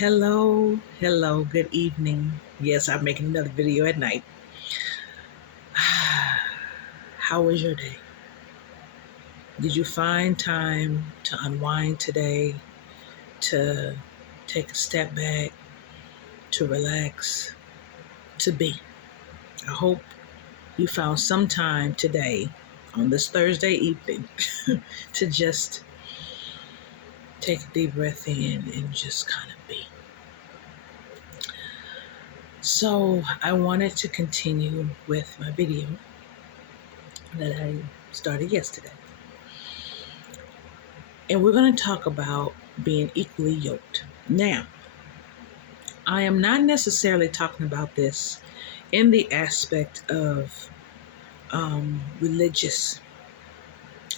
Hello, good evening. Yes, I'm making another video at night. How was your day? Did you find time to unwind today, to take a step back, to relax, to be? I hope you found some time today on this Thursday evening to just take a deep breath in and just kind of be. So I wanted to continue with my video that I started yesterday. And we're going to talk about being equally yoked. Now, I am not necessarily talking about this in the aspect of religious.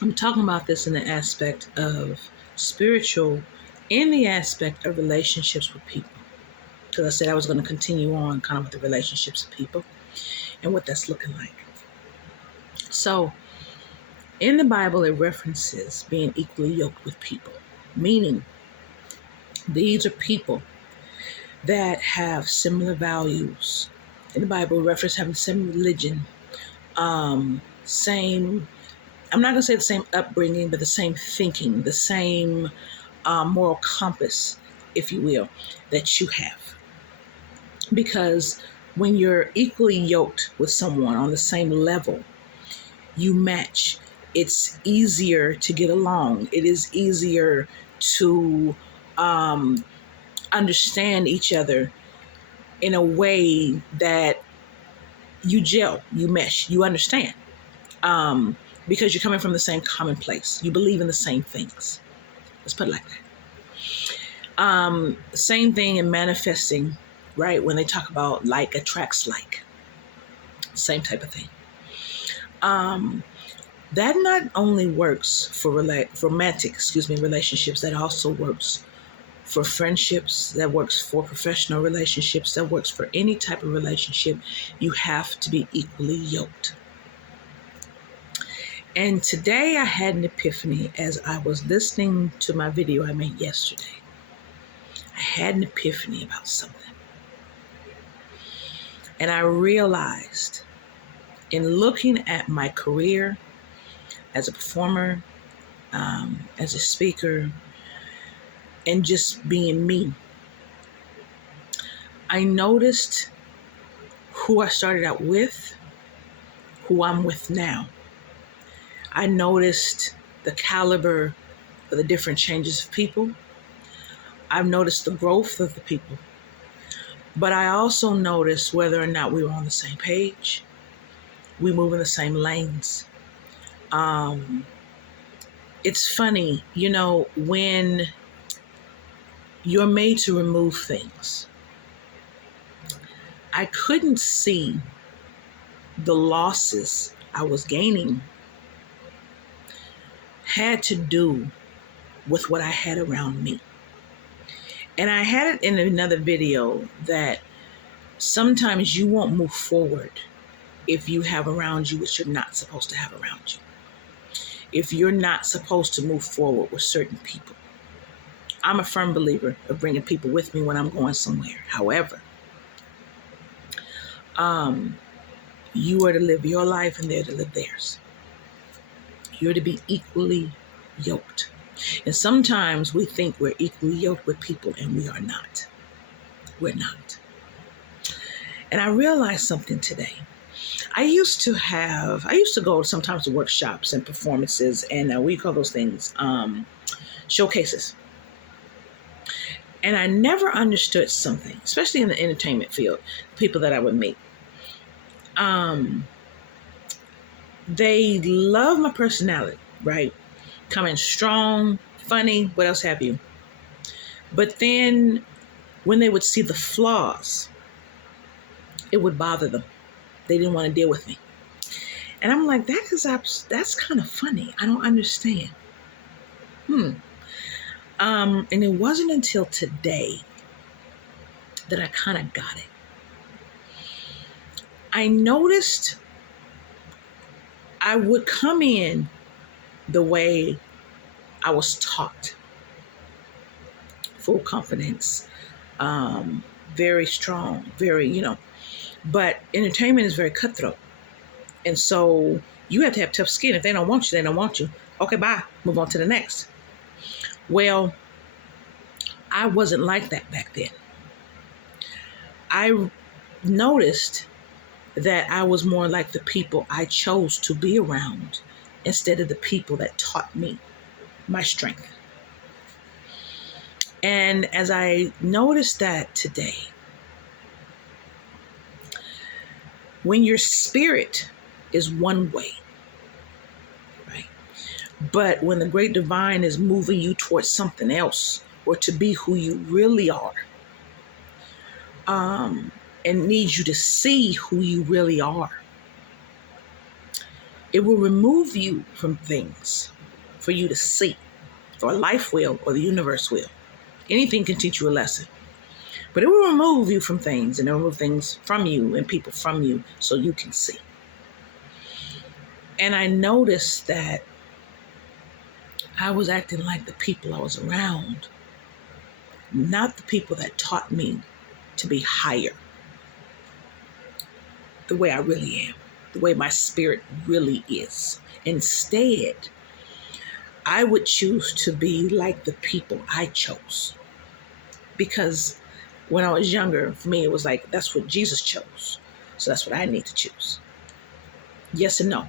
I'm talking about this in the aspect of spiritual, in the aspect of relationships with people. Because I said I was going to continue on kind of with the relationships with people and what that's looking like. So, in the Bible, it references being equally yoked with people, meaning these are people that have similar values. In the Bible, reference having same religion, same, I'm not going to say the same upbringing, but the same thinking, the same moral compass, if you will, that you have. Because when you're equally yoked with someone on the same level, you match. It's easier to get along. It is easier to understand each other in a way that you gel, you mesh, you understand. Because you're coming from the same common place. You believe in the same things. Let's put it like that. Same thing in manifesting, right? When they talk about like attracts like. Same type of thing. That not only works for romantic relationships, that also works for friendships, that works for professional relationships, that works for any type of relationship. You have to be equally yoked. And today I had an epiphany as I was listening to my video I made yesterday. I had an epiphany about something. And I realized in looking at my career as a performer, as a speaker, and just being me, I noticed who I started out with, who I'm with now. I noticed the caliber of the different changes of people. I've noticed the growth of the people. But I also noticed whether or not we were on the same page. We move in the same lanes. It's funny, when you're made to remove things. I couldn't see the losses I was gaining had to do with what I had around me. And I had it in another video that sometimes you won't move forward if you have around you what you're not supposed to have around you. If you're not supposed to move forward with certain people. I'm a firm believer of bringing people with me when I'm going somewhere. However, you are to live your life and they're to live theirs. You're to be equally yoked. And sometimes we think we're equally yoked with people and we are not. We're not. And I realized something today. I used to go sometimes to workshops and performances and we call those things showcases. And I never understood something, especially in the entertainment field, people that I would meet. They love my personality, right? Coming strong, funny, what else have you. But then when they would see the flaws, it would bother them. They didn't want to deal with me. And I'm like, that's kind of funny. I don't understand. And it wasn't until today that I kind of got it. I noticed I would come in the way I was taught. Full confidence, very strong, very, but entertainment is very cutthroat. And so you have to have tough skin. If they don't want you, they don't want you. Okay, bye. Move on to the next. Well, I wasn't like that back then. I noticed that I was more like the people I chose to be around instead of the people that taught me my strength. And as I noticed that today, when your spirit is one way, right? But when the great divine is moving you towards something else, or to be who you really are, and needs you to see who you really are, it will remove you from things for you to see, or life will, or the universe will. Anything can teach you a lesson, but it will remove you from things, and it will remove things from you and people from you so you can see. And I noticed that I was acting like the people I was around, not the people that taught me to be higher, the way I really am, the way my spirit really is. Instead, I would choose to be like the people I chose. Because when I was younger, for me, it was like, that's what Jesus chose. So that's what I need to choose. Yes and no.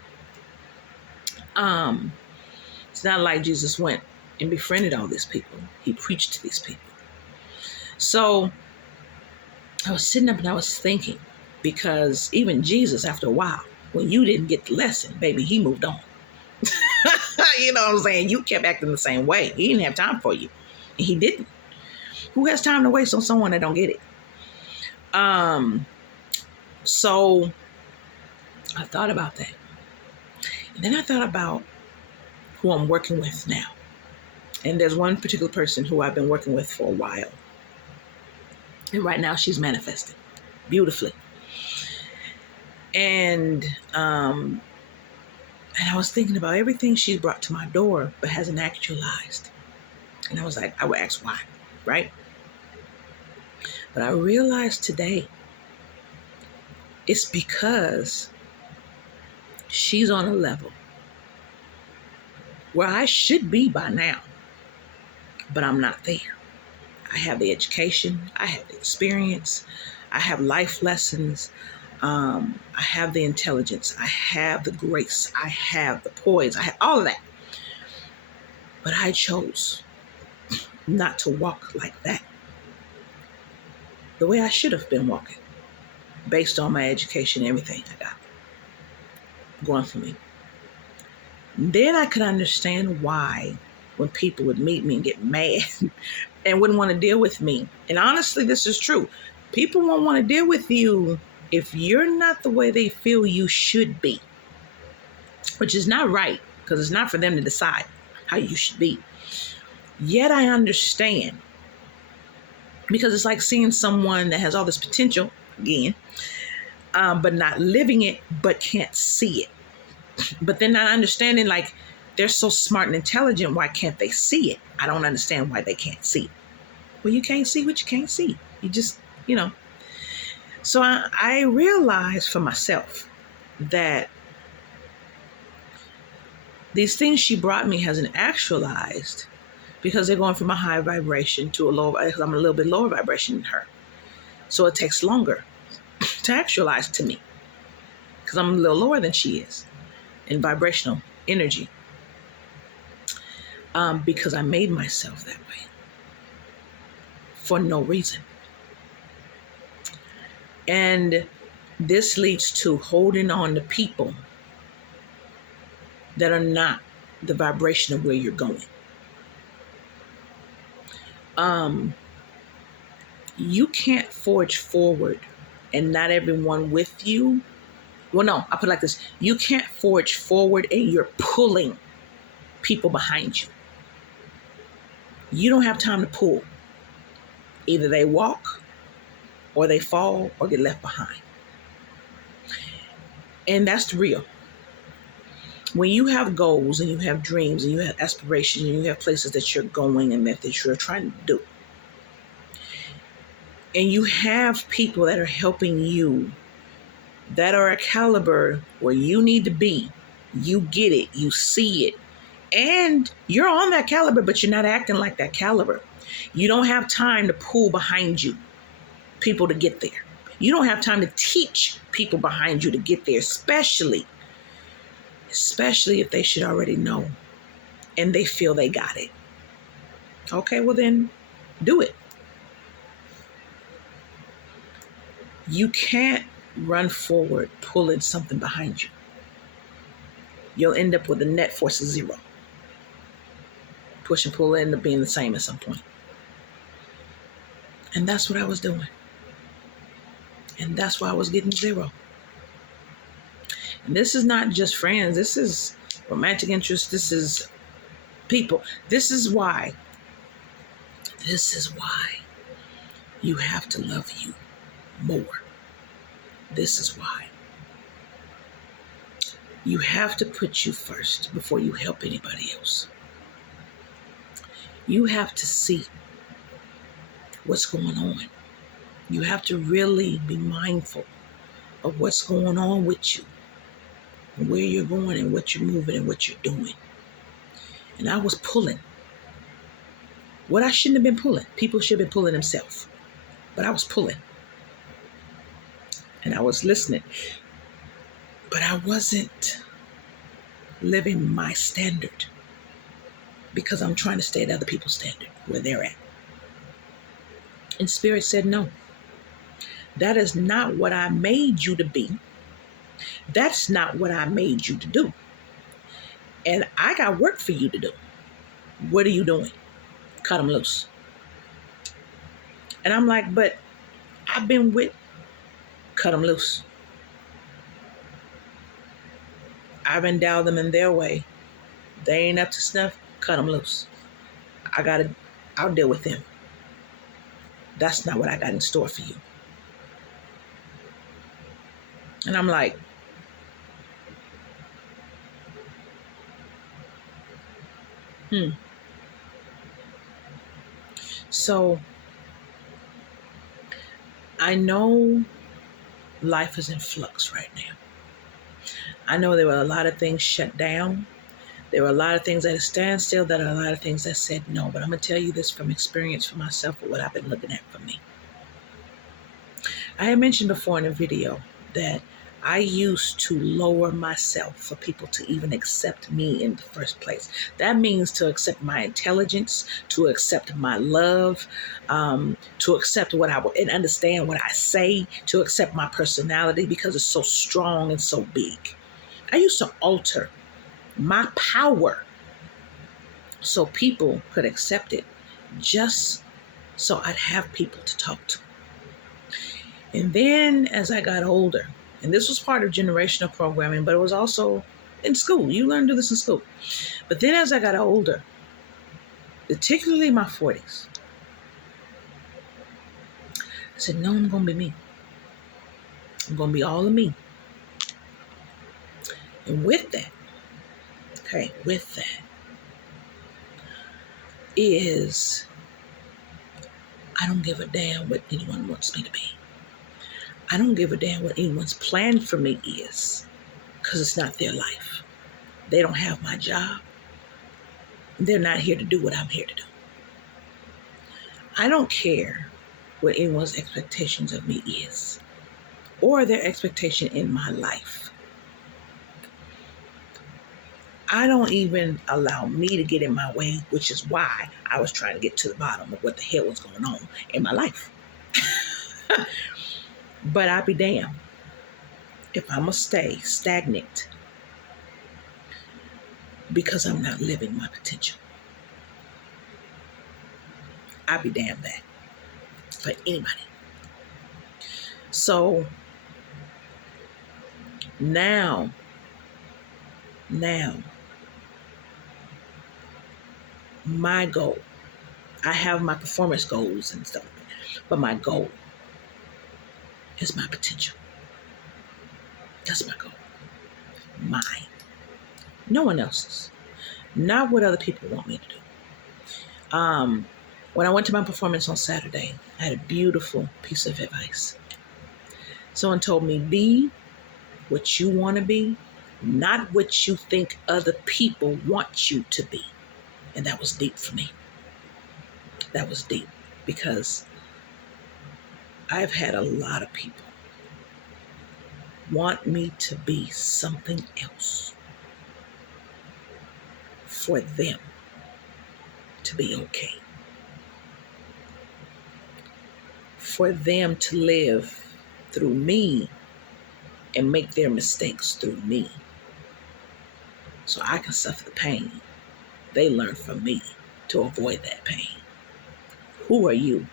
It's not like Jesus went and befriended all these people. He preached to these people. So I was sitting up and I was thinking, because even Jesus, after a while, when you didn't get the lesson, baby, he moved on. You know what I'm saying? You kept acting the same way. He didn't have time for you. And he didn't. Who has time to waste on someone that don't get it? So I thought about that. And then I thought about who I'm working with now. And there's one particular person who I've been working with for a while. And right now she's manifesting beautifully. And I was thinking about everything she's brought to my door, but hasn't actualized. And I was like, I would ask why, right? But I realized today it's because she's on a level where I should be by now, but I'm not there. I have the education, I have the experience, I have life lessons, I have the intelligence, I have the grace, I have the poise, I have all of that. But I chose not to walk like that, the way I should have been walking, based on my education and everything I got going for me. Then I could understand why when people would meet me and get mad and wouldn't want to deal with me. And honestly, this is true. People won't want to deal with you if you're not the way they feel you should be, which is not right, because it's not for them to decide how you should be. Yet I understand, because it's like seeing someone that has all this potential, again, but not living it, but can't see it. But then not understanding, like, they're so smart and intelligent, why can't they see it? I don't understand why they can't see it. Well, you can't see what you can't see. You just, So I realized for myself that these things she brought me hasn't actualized because they're going from a high vibration to a low, because I'm a little bit lower vibration than her. So it takes longer to actualize to me because I'm a little lower than she is in vibrational energy, because I made myself that way for no reason. And this leads to holding on to people that are not the vibration of where you're going. You can't forge forward and not everyone with you. Well, no, I put it like this. You can't forge forward and you're pulling people behind you. You don't have time to pull. Either they walk or they fall or get left behind. And that's the real. When you have goals and you have dreams and you have aspirations and you have places that you're going and that you're trying to do, and you have people that are helping you that are a caliber where you need to be. You get it, you see it, and you're on that caliber, but you're not acting like that caliber. You don't have time to pull behind you people to get there. You don't have time to teach people behind you to get there, especially if they should already know and they feel they got it. Okay, well then do it. You can't run forward pulling something behind you. You'll end up with a net force of 0. Push and pull end up being the same at some point. And that's what I was doing. And that's why I was getting 0. And this is not just friends. This is romantic interest. This is people. This is why you have to love you more. This is why. You have to put you first before you help anybody else. You have to see what's going on. You have to really be mindful of what's going on with you, and where you're going and what you're moving and what you're doing. And I was pulling what I shouldn't have been pulling. People should have been pulling themselves. But I was pulling. And I was listening. But I wasn't living my standard, because I'm trying to stay at other people's standard, where they're at. And Spirit said, no, that is not what I made you to be. That's not what I made you to do. And I got work for you to do. What are you doing? Cut them loose. And I'm like, but I've been with, cut them loose. I've endowed them in their way. They ain't up to snuff, cut them loose. I'll deal with them. That's not what I got in store for you. And I'm like, So I know life is in flux right now. I know there were a lot of things shut down. There were a lot of things at a standstill. There are a lot of things that said no. But I'm going to tell you this from experience for myself, or what I've been looking at for me. I had mentioned before in a video that I used to lower myself for people to even accept me in the first place. That means to accept my intelligence, to accept my love, to accept what and understand what I say, to accept my personality, because it's so strong and so big. I used to alter my power so people could accept it, just so I'd have people to talk to. And then as I got older, and this was part of generational programming, but it was also in school. You learn to do this in school. But then as I got older, particularly my 40s, I said, no, I'm going to be me. I'm going to be all of me. And with that is, I don't give a damn what anyone wants me to be. I don't give a damn what anyone's plan for me is, because it's not their life. They don't have my job. They're not here to do what I'm here to do. I don't care what anyone's expectations of me is, or their expectation in my life. I don't even allow me to get in my way, which is why I was trying to get to the bottom of what the hell was going on in my life. But I'll be damned if I'm going to stay stagnant because I'm not living my potential. I'll be damned that for anybody. So now, my goal, I have my performance goals and stuff, but my goal is my potential. That's my goal. Mine. No one else's. Not what other people want me to do. When I went to my performance on Saturday, I had a beautiful piece of advice. Someone told me, be what you want to be, not what you think other people want you to be. And that was deep for me. That was deep because I've had a lot of people want me to be something else for them to be okay, for them to live through me and make their mistakes through me so I can suffer the pain they learn from me to avoid that pain. Who are you?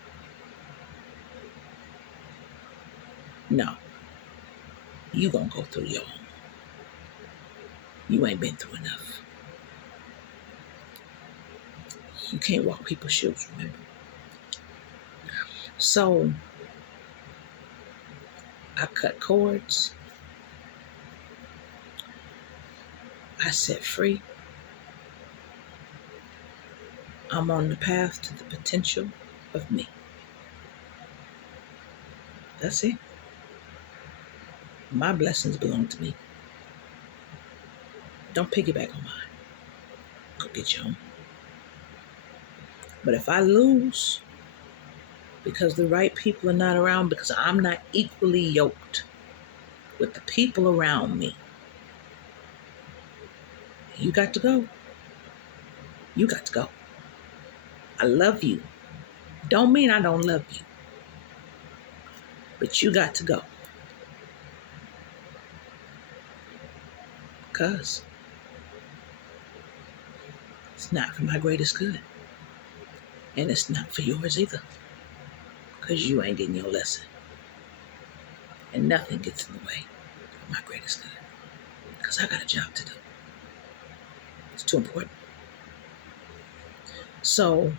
No, you gonna go through your own. You ain't been through enough. You can't walk people's shoes, remember? So I cut cords. I set free. I'm on the path to the potential of me. That's it. My blessings belong to me. Don't piggyback on mine. Go get your own. But if I lose because the right people are not around, because I'm not equally yoked with the people around me, you got to go. You got to go. I love you. Don't mean I don't love you. But you got to go. Because it's not for my greatest good. And it's not for yours either. Because you ain't getting your lesson. And nothing gets in the way of my greatest good. Because I got a job to do. It's too important. So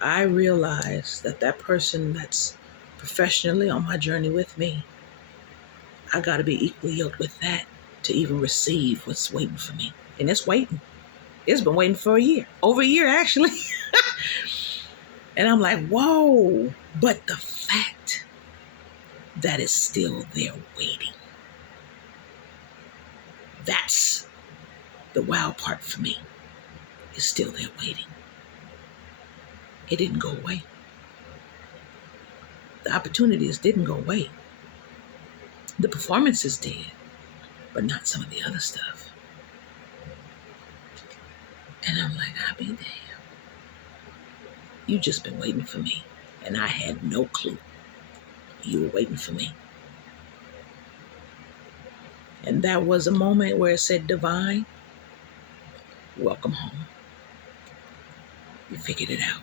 I realize that person that's professionally on my journey with me, I got to be equally yoked with that to even receive what's waiting for me. And it's waiting. It's been waiting for a year. Over a year, actually. And I'm like, whoa. But the fact that it's still there waiting, that's the wild part for me. It's still there waiting. It didn't go away. The opportunities didn't go away. The performances did, but not some of the other stuff. And I'm like, I'll be damned. You just been waiting for me. And I had no clue you were waiting for me. And that was a moment where it said, divine, welcome home. You figured it out.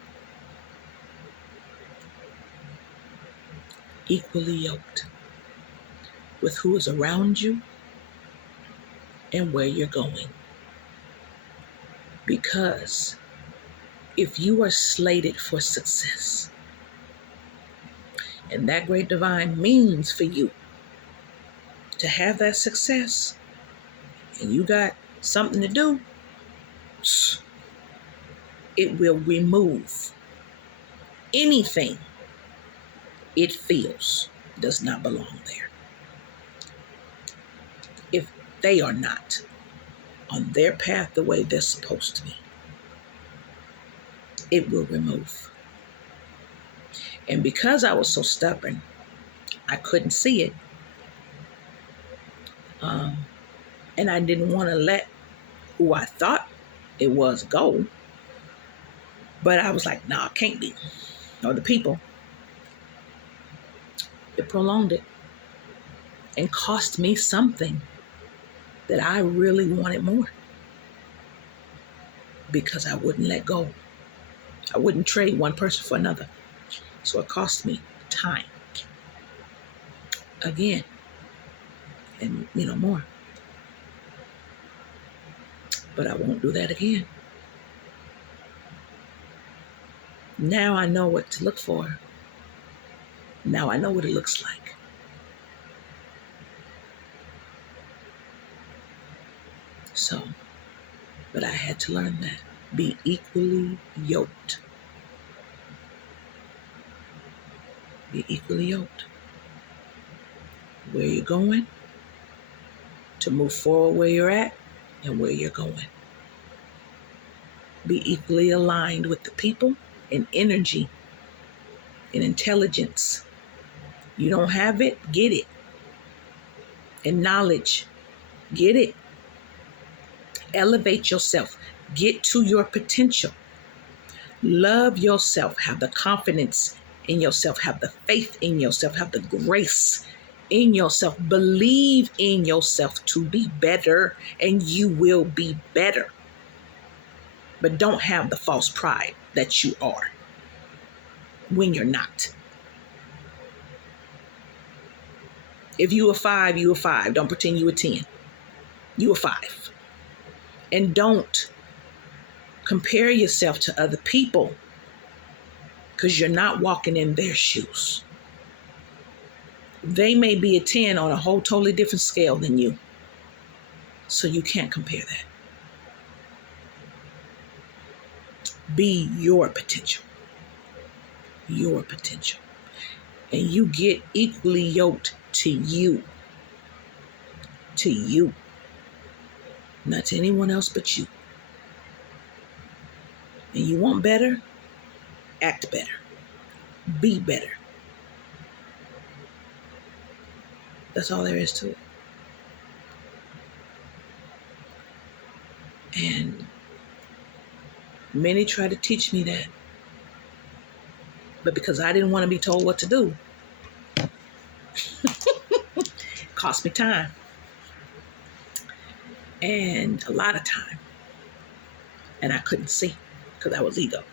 Equally yoked with who is around you and where you're going. Because if you are slated for success, and that great divine means for you to have that success, and you got something to do, it will remove anything it feels does not belong there. If they are not on their path the way they're supposed to be, it will remove. And because I was so stubborn, I couldn't see it. And I didn't want to let who I thought it was go. But I was like, nah, can't be. Or the people. It prolonged it and cost me something that I really wanted more. Because I wouldn't let go. I wouldn't trade one person for another. So it cost me time. Again. And, more. But I won't do that again. Now I know what to look for. Now I know what it looks like. But I had to learn that. Be equally yoked Be equally yoked. Where you're going, to move forward where you're at and where you're going. Be equally aligned with the people and energy and intelligence. You don't have it, get it. And knowledge, get it. Elevate yourself. Get to your potential. Love yourself. Have the confidence in yourself. Have the faith in yourself. Have the grace in yourself. Believe in yourself to be better, and you will be better. But don't have the false pride that you are when you're not. If you a 5, you a 5. Don't pretend you a 10. You a 5. And don't compare yourself to other people, because you're not walking in their shoes. They may be a 10 on a whole totally different scale than you. So you can't compare that. Be your potential. Your potential. And you get equally yoked to you. To you. Not to anyone else but you. And you want better? Act better. Be better. That's all there is to it. And many try to teach me that. But because I didn't want to be told what to do, it cost me time. And a lot of time. And I couldn't see because I was ego.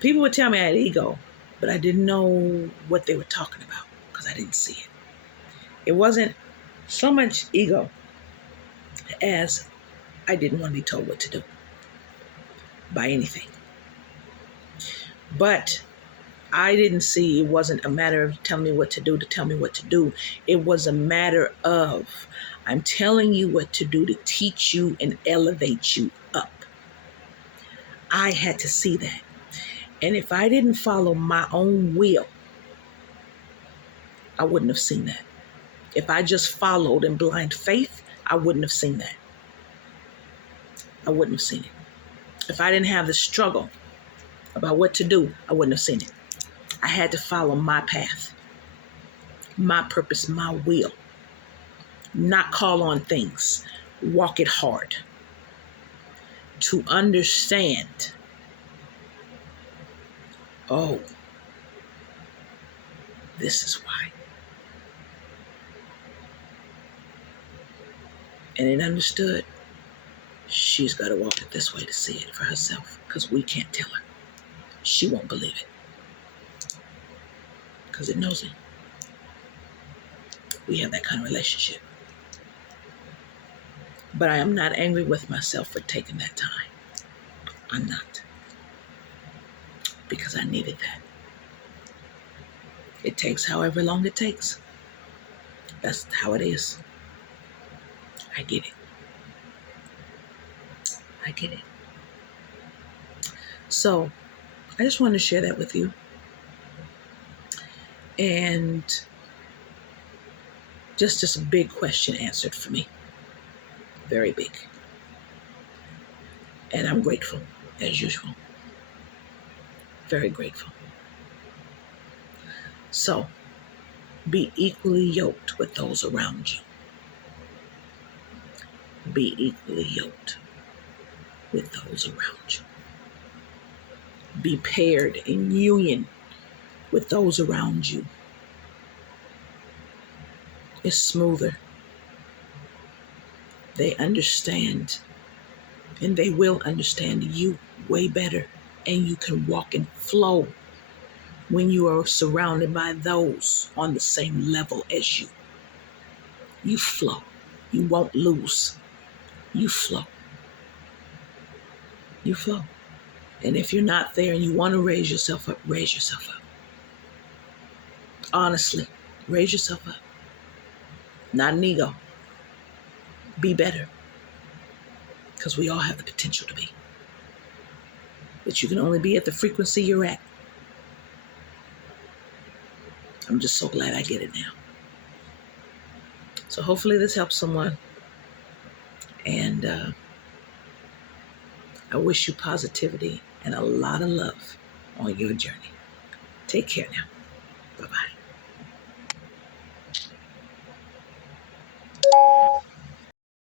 People would tell me I had ego, but I didn't know what they were talking about because I didn't see it. It wasn't so much ego as I didn't want to be told what to do by anything. But I didn't see, it wasn't a matter of telling me what to do to tell me what to do. It was a matter of, I'm telling you what to do to teach you and elevate you up. I had to see that. And if I didn't follow my own will, I wouldn't have seen that. If I just followed in blind faith, I wouldn't have seen that. I wouldn't have seen it. If I didn't have the struggle about what to do, I wouldn't have seen it. I had to follow my path, my purpose, my will. Not call on things. Walk it hard. To understand, oh, this is why. And it understood, she's got to walk it this way to see it for herself, because we can't tell her. She won't believe it, because it knows me. We have that kind of relationship. But I am not angry with myself for taking that time. I'm not. Because I needed that. It takes however long it takes. That's how it is. I get it. I get it. So, I just wanted to share that with you. And just a big question answered for me. Very big. And I'm grateful, as usual. Very grateful. So, be equally yoked with those around you. Be equally yoked with those around you. Be paired in union with those around you. It's smoother. They understand, and they will understand you way better, and you can walk and flow when you are surrounded by those on the same level as you. You flow. You won't lose. You flow. You flow. And if you're not there and you want to raise yourself up, raise yourself up. Honestly, raise yourself up. Not an ego. Be better. Because we all have the potential to be. But you can only be at the frequency you're at. I'm just so glad I get it now. So hopefully this helps someone. And I wish you positivity and a lot of love on your journey. Take care now. Bye-bye.